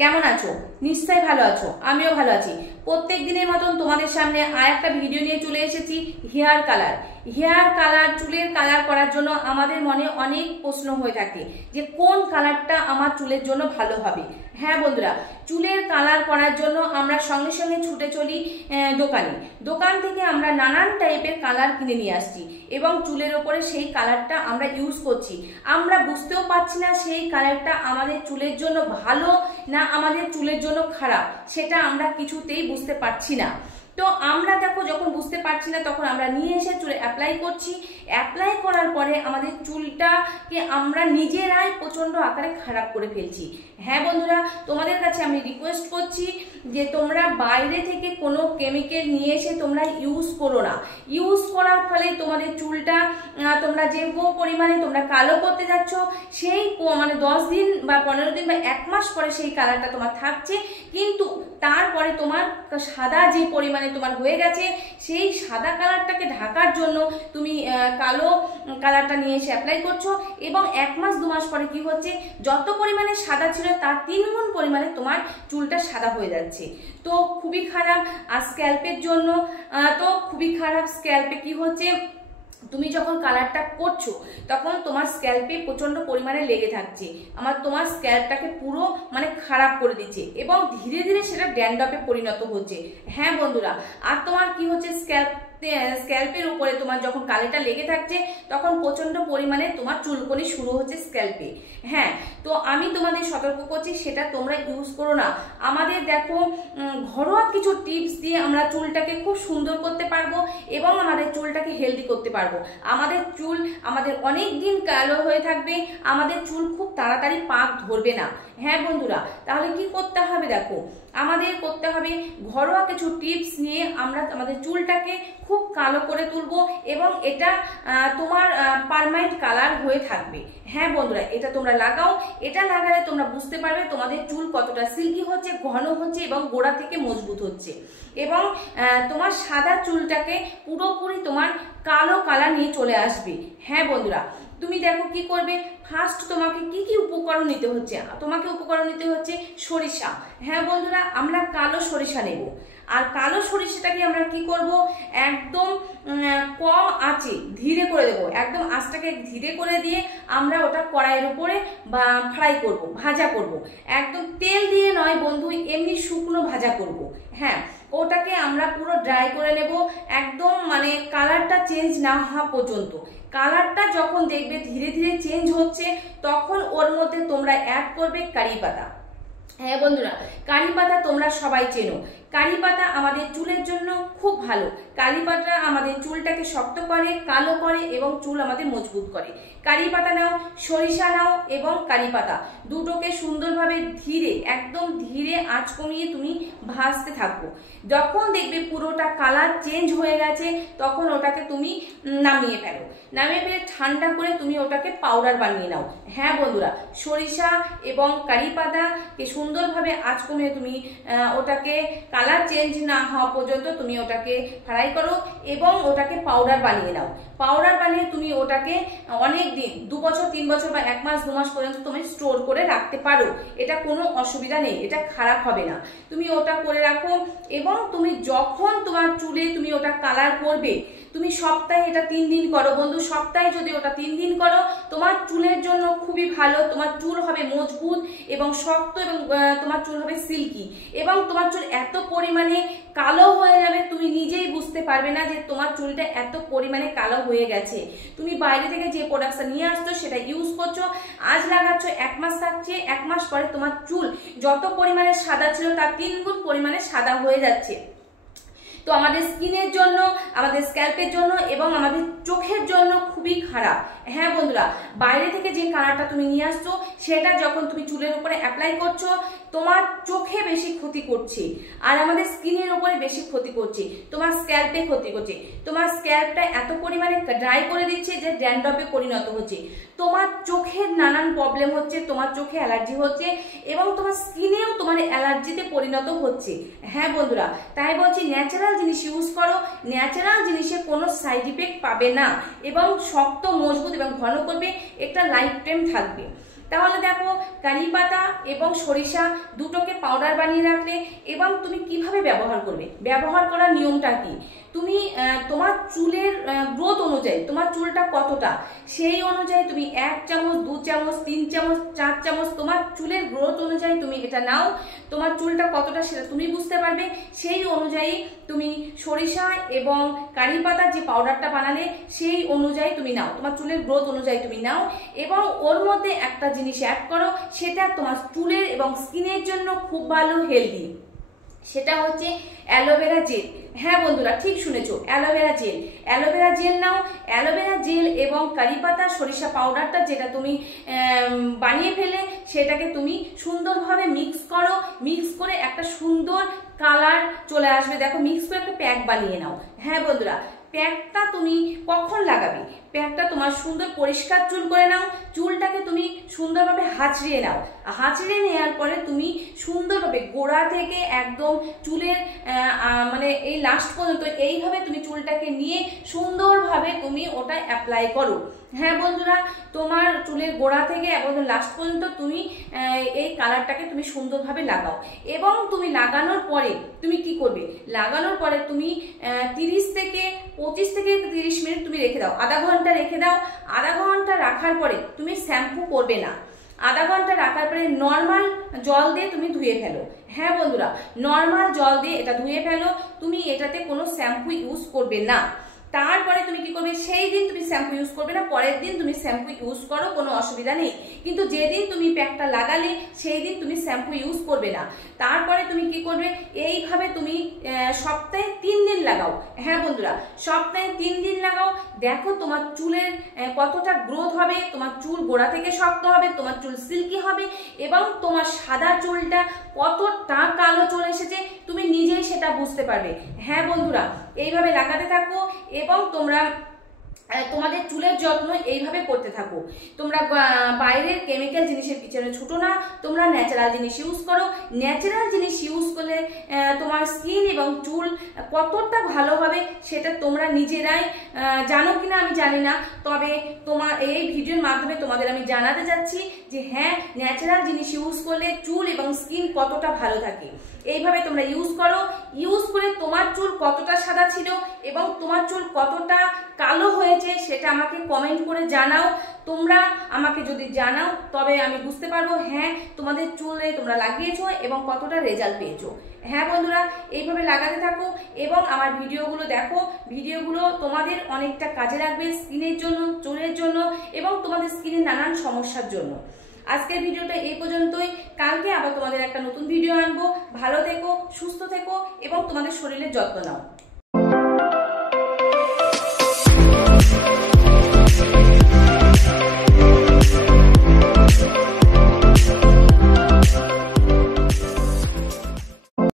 কেমন আছো? নিশ্চয়ই ভালো আছো, আমিও ভালো আছি। প্রত্যেক দিনের মতন তোমাদের সামনে আর একটা ভিডিও নিয়ে চলে এসেছি। হেয়ার কালার, চুলের কালার করার জন্য আমাদের মনে অনেক প্রশ্ন হয়ে থাকে যে কোন কালারটা আমার চুলের জন্য ভালো হবে। হ্যাঁ বন্ধুরা, চুলের কালার করার জন্য আমরা সঙ্গে সঙ্গে ছুটে চলি দোকান থেকে আমরা নানান টাইপের কালার কিনে নিয়ে আসছি এবং চুলের ওপরে সেই কালারটা আমরা ইউজ করছি। আমরা বুঝতেও পারছি না সেই কালারটা আমাদের চুলের জন্য ভালো না আমাদের চুলের জন্য খারাপ, সেটা আমরা কিছুতেই বুঝতে পারছি না। তো আমরা দেখো, যখন বুঝতে পারছি না তখন আমরা নিয়ে এসে চুলে অ্যাপ্লাই করছি। অ্যাপ্লাই করার পরে আমাদের চুলটাকে আমরা নিজেরাই প্রচন্ড আকারে খারাপ করে ফেলছি। হ্যাঁ বন্ধুরা, তোমাদের কাছে আমি রিকোয়েস্ট করছি যে তোমরা বাইরে থেকে কোনো কেমিক্যাল নিয়ে এসে তোমরা ইউজ করো না। ইউজ করার ফলে তোমাদের চুলটা তোমরা যে পরিমাণে তোমরা কালো করতে যাচ্ছ, সেই 10 দিন বা 15 দিন বা 1 মাস পরে সেই কালারটা তোমার থাকছে, কিন্তু তারপরে তোমার সাদা যে পরিমাণে তোমার হয়ে গেছে, সেই সাদা কালারটাকে ঢাকার জন্য তুমি কালো কালারটা নিয়ে এসে অ্যাপ্লাই করছো এবং 1 মাস 2 মাস পরে কি হচ্ছে, যত পরিমাণে সাদা ছিল তার 3 গুণ পরিমাণে তোমার চুলটা সাদা হয়ে যাচ্ছে। তো খুবই খারাপ। আর স্ক্যাল্পের জন্য তো খুবই খারাপ। স্ক্যাল্পে কি হচ্ছে, তুমি যখন কালারটা করছো তখন তোমার স্ক্যাল্পে প্রচন্ড পরিমাণে লেগে থাকছে, তোমার স্ক্যাল্পটাকে পুরো খারাপ করে দিচ্ছে এবং ধীরে ধীরে সেটা ড্যান্ড্রফে পরিণত হচ্ছে। হ্যাঁ বন্ধুরা, আর তোমার কি হচ্ছে, স্ক্যাল্পের উপরে তোমার যখন কালিটা লেগে থাকছে তখন প্রচন্ড পরিমাণে তোমার চুলকনি শুরু হচ্ছে স্ক্যাল্পে। হ্যাঁ, তো আমি তোমাদের সতর্ক করছি সেটা তোমরা ইউজ করো না। আমাদের দেখো, ঘরোয়া কিছু টিপস দিয়ে আমরা চুলটাকে খুব সুন্দর করতে পারবো এবং আমাদের চুলটাকে হেলদি করতে পারবো। আমাদের চুল অনেক দিন কালো হয়ে থাকবে, আমাদের চুল খুব তাড়াতাড়ি পাক ধরবে না। হ্যাঁ বন্ধুরা, তাহলে কি করতে হবে, দেখো আমাদের করতে হবে ঘরোয়া কিছু টিপস নিয়ে আমরা আমাদের চুলটাকে খুব কালো করে তুলবো এবং এটা তোমার পার্মানেন্ট কালার হয়ে থাকবে। হ্যাঁ বন্ধুরা, এটা তোমরা লাগাও। এটা লাগালে তোমরা বুঝতে পারবে তোমাদের চুল কতটা সিল্কি হচ্ছে, ঘন হচ্ছে এবং গোড়া থেকে মজবুত হচ্ছে এবং তোমার সাদা চুলটাকে পুরোপুরি তোমার কালো কালার নিয়ে চলে আসবে। হ্যাঁ বন্ধুরা, তুমি দেখো কি করবে, ফার্স্ট তোমাকে কি উপকরণ নিতে হচ্ছে, তোমাকে উপকরণ নিতে হচ্ছে সরিষা। হ্যাঁ বন্ধুরা, আমরা কালো সরিষা নেব। আর কালো সরিষাটাকে আমরা কি করব, একদম কম আঁচে ধীরে করে দেবো। একদম আঁচটাকে ধীরে করে দিয়ে আমরা ওটা কড়াইয়ের উপরে ফ্রাই করব, ভাজা করব। একদম তেল দিয়ে নয় বন্ধু, এমনি শুকনো ভাজা করব। হ্যাঁ, ওটাকে আমরা পুরো ড্রাই করে নেব, একদম কালারটা চেঞ্জ না হওয়া পর্যন্ত। কালারটা যখন দেখবে ধীরে ধীরে চেঞ্জ হচ্ছে, তখন ওর মধ্যে তোমরা অ্যাড করবে কারি পাতা। হ্যাঁ বন্ধুরা, কারি পাতা তোমরা সবাই চেনো। কারি পাতা আমাদের চুলের জন্য খুব ভালো। কারি পাতা আমাদের চুলটাকে শক্ত করে, কালো করে এবং চুল আমাদের মজবুত করে। কারি পাতা নাও, সরিষা নাও এবং কারি পাতা দুটোকে সুন্দরভাবে একদম ধীরে আঁচ কমিয়ে তুমি ভাজতে থাকো। যখন দেখবে পুরোটা কালার চেঞ্জ হয়ে গেছে, তখন ওটাকে তুমি নামিয়ে ফেলো। নামিয়ে ফেলে ঠান্ডা করে তুমি ওটাকে পাউডার বানিয়ে নাও। হ্যাঁ বন্ধুরা, সরিষা এবং কারি পাতাকে সুন্দরভাবে আঁচ কমিয়ে তুমি ওটাকে কালার চেঞ্জ না হওয়া পর্যন্ত তুমি ওটাকে ফ্রাই করো এবং ওটাকে পাউডার বানিয়ে নাও। পাউডার বানিয়ে তুমি ওটাকে অনেক দিন, 2 বছর 3 বছর বা 1 মাস 2 মাস পর্যন্ত তুমি স্টোর করে রাখতে পারো। এটা কোনো অসুবিধা নেই, এটা খারাপ হবে না। তুমি ওটা করে রাখো এবং তুমি যখন তোমার চুলে তুমি ওটা কালার করবে, তুমি সপ্তাহে এটা 3 দিন করো বন্ধু। সপ্তাহে যদি ওটা 3 দিন করো, তোমার চুলের জন্য খুবই ভালো। তোমার চুল হবে মজবুত এবং শক্ত এবং তোমার চুল হবে সিল্কি এবং তোমার চুল এত পরিমাণে কালো হয়ে যাবে তুমি নিজেই বুঝতে পারবে না যে তোমার চুলটা এত পরিমাণে কালো হয়ে গেছে। তুমি বাইরে থেকে যে প্রোডাক্টটা নিয়ে আসছো সেটা ইউজ করছো, আজ লাগাচ্ছ, 1 মাস থাকছে, 1 মাস পরে তোমার চুল যত পরিমাণে সাদা ছিল তার 3 গুণ পরিমাণে সাদা হয়ে যাচ্ছে। তো আমাদের স্কিনের জন্য, আমাদের স্ক্যাল্পের জন্য এবং আমাদের চোখের জন্য খুবই খারাপ। হ্যাঁ বন্ধুরা, বাইরে থেকে যে কালারটা তুমি নিয়ে আসছো সেটা যখন তুমি চুলের উপরে অ্যাপ্লাই করছো, তোমার চোখে বেশি ক্ষতি করছে আর আমাদের স্কিনের উপরে বেশি ক্ষতি করছে, তোমার স্ক্যাল্পে ক্ষতি করছে। তোমার স্ক্যাল্পটা এত পরিমাণে ড্রাই করে দিচ্ছে যে ড্যান্ড্রফে পরিণত হচ্ছে। তোমার চোখের নানান প্রবলেম হচ্ছে, তোমার চোখে অ্যালার্জি হচ্ছে এবং তোমার স্কিনেও তোমার অ্যালার্জিতে পরিণত হচ্ছে। হ্যাঁ বন্ধুরা, তাই বলছি ন্যাচারাল জিনিস ইউজ করো। ন্যাচারাল জিনিসে কোনো সাইড ইফেক্ট পাবে না এবং শক্ত, মজবুত এবং ঘন করবে, একটা লাইফ টাইম থাকবে। তাহলে দেখো কারি পাতা এবং সরিষা দুটোকে পাউডার বানিয়ে রাখলে এবং তুমি কিভাবে ব্যবহার করবে, ব্যবহার করার নিয়মটা কি, তুমি তোমার চুলের গ্রোথ অনুযায়ী তোমার চুলটা কতটা সেই অনুযায়ী তুমি 1 চামচ 2 চামচ 3 চামচ 4 চামচ তোমার চুলের গ্রোথ অনুযায়ী তুমি এটা নাও। তোমার চুলটা কতটা সেটা তুমি বুঝতে পারবে, সেই অনুযায়ী তুমি সরিষা এবং কারি পাতার যে পাউডারটা বানালে সেই অনুযায়ী তুমি নাও, তোমার চুলের গ্রোথ অনুযায়ী তুমি নাও এবং ওর মধ্যে একটা জিনিস অ্যাড করো, সেটা তোমার চুলের এবং স্কিনের জন্য খুব ভালো, হেলদি। সেটা হচ্ছে অ্যালোভেরা জেল। হ্যাঁ বন্ধুরা, ঠিক শুনেছো, অ্যালোভেরা জেল। অ্যালোভেরা জেল নাও। অ্যালোভেরা জেল এবং কারি পাতা সরিষা পাউডারটা যেটা তুমি বানিয়ে ফেলে সেটাকে তুমি সুন্দরভাবে মিক্স করো। মিক্স করে একটা সুন্দর কালার চলে আসবে। দেখো মিক্স করে একটা প্যাক বানিয়ে নাও। হ্যাঁ বন্ধুরা, প্যাকটা তুমি কখন লাগাবে, প্যাকটা তোমার সুন্দর পরিষ্কার চুল করে নাও। চুলটাকে তুমি সুন্দরভাবে হাঁচড়িয়ে নাও। হাঁচড়িয়ে নেওয়ার পরে তুমি সুন্দরভাবে গোড়া থেকে একদম চুলের মানে এই লাস্ট পর্যন্ত এইভাবে তুমি চুলটাকে নিয়ে সুন্দরভাবে তুমি ওটা অ্যাপ্লাই করো। হ্যাঁ বন্ধুরা, তোমার চুলের গোড়া থেকে একদম লাস্ট পর্যন্ত তুমি এই কালারটাকে তুমি সুন্দরভাবে লাগাও এবং তুমি লাগানোর পরে তুমি কি করবে, লাগানোর পরে তুমি 25 থেকে 30 মিনিট তুমি রেখে দাও, আধা ঘন্টা রেখে দাও। আধা ঘন্টা রাখার পরে তুমি শ্যাম্পু করবে না। আধা ঘন্টা রাখার পরে নর্মাল জল দিয়ে তুমি ধুয়ে ফেলো। হ্যাঁ বন্ধুরা, নর্মাল জল দিয়ে এটা ধুয়ে ফেলো। তুমি এটাতে কোনো শ্যাম্পু ইউজ করবে না। তারপরে তুমি কি করবে, সেই দিন তুমি শ্যাম্পু ইউজ করবে না, পরের দিন তুমি শ্যাম্পু ইউজ করো, কোনো অসুবিধা নেই। কিন্তু যেদিন তুমি প্যাকটা লাগালে সেই দিন তুমি শ্যাম্পু ইউজ করবে না। তারপরে তুমি কি করবে, এইভাবে তুমি সপ্তাহে 3 দিন লাগাও। হ্যাঁ বন্ধুরা, সপ্তাহে 3 দিন লাগাও। দেখো তোমার চুলের কতটা গ্রোথ হবে, তোমার চুল গোড়া থেকে শক্ত হবে, তোমার চুল সিল্কি হবে এবং তোমার সাদা চুলটা কতটা কালো চলে এসেছে তুমি নিজেই সেটা বুঝতে পারবে। হ্যাঁ বন্ধুরা, এইভাবে লাগাতে থাকো এবং তোমরা তোমাদের চুলের যত্ন এইভাবে করতে থাকো। তোমরা বাইরের কেমিক্যাল জিনিসের পিছনে ছুটো না, তোমরা ন্যাচারাল জিনিস ইউজ করো। ন্যাচারাল জিনিস ইউজ করলে তোমার স্কিন এবং চুল কতটা ভালো হবে সেটা তোমরা নিজেরাই জানো কিনা আমি জানি না, তবে তোমার এই ভিডিওর মাধ্যমে তোমাদের আমি জানাতে যাচ্ছি যে হ্যাঁ, ন্যাচারাল জিনিস ইউজ করলে চুল এবং স্কিন কতটা ভালো থাকে। এইভাবে তোমরা ইউজ করো। ইউজ করে তোমার চুল কতটা সাদা ছিল এবং তোমার চুল কতটা কালো হয়েছে সেটা আমাকে কমেন্ট করে জানাও। তোমরা আমাকে যদি জানাও তবে আমি বুঝতে পারবো হ্যাঁ তোমাদের চুলে তোমরা লাগিয়েছো এবং কতটা রেজাল্ট পেয়েছো। হ্যাঁ বন্ধুরা, এইভাবে লাগাতে থাকো এবং আমার ভিডিওগুলো দেখো। ভিডিওগুলো তোমাদের অনেকটা কাজে লাগবে স্কিনের জন্য, চুলের জন্য এবং তোমাদের স্কিনের নানান সমস্যার জন্য। আজকের ভিডিওটা এই পর্যন্তই। কালকে আবার তোমাদের একটা নতুন ভিডিও আনবো। ভালো থেকো, সুস্থ থেকো এবং তোমাদের শরীরের যত্ন নাও।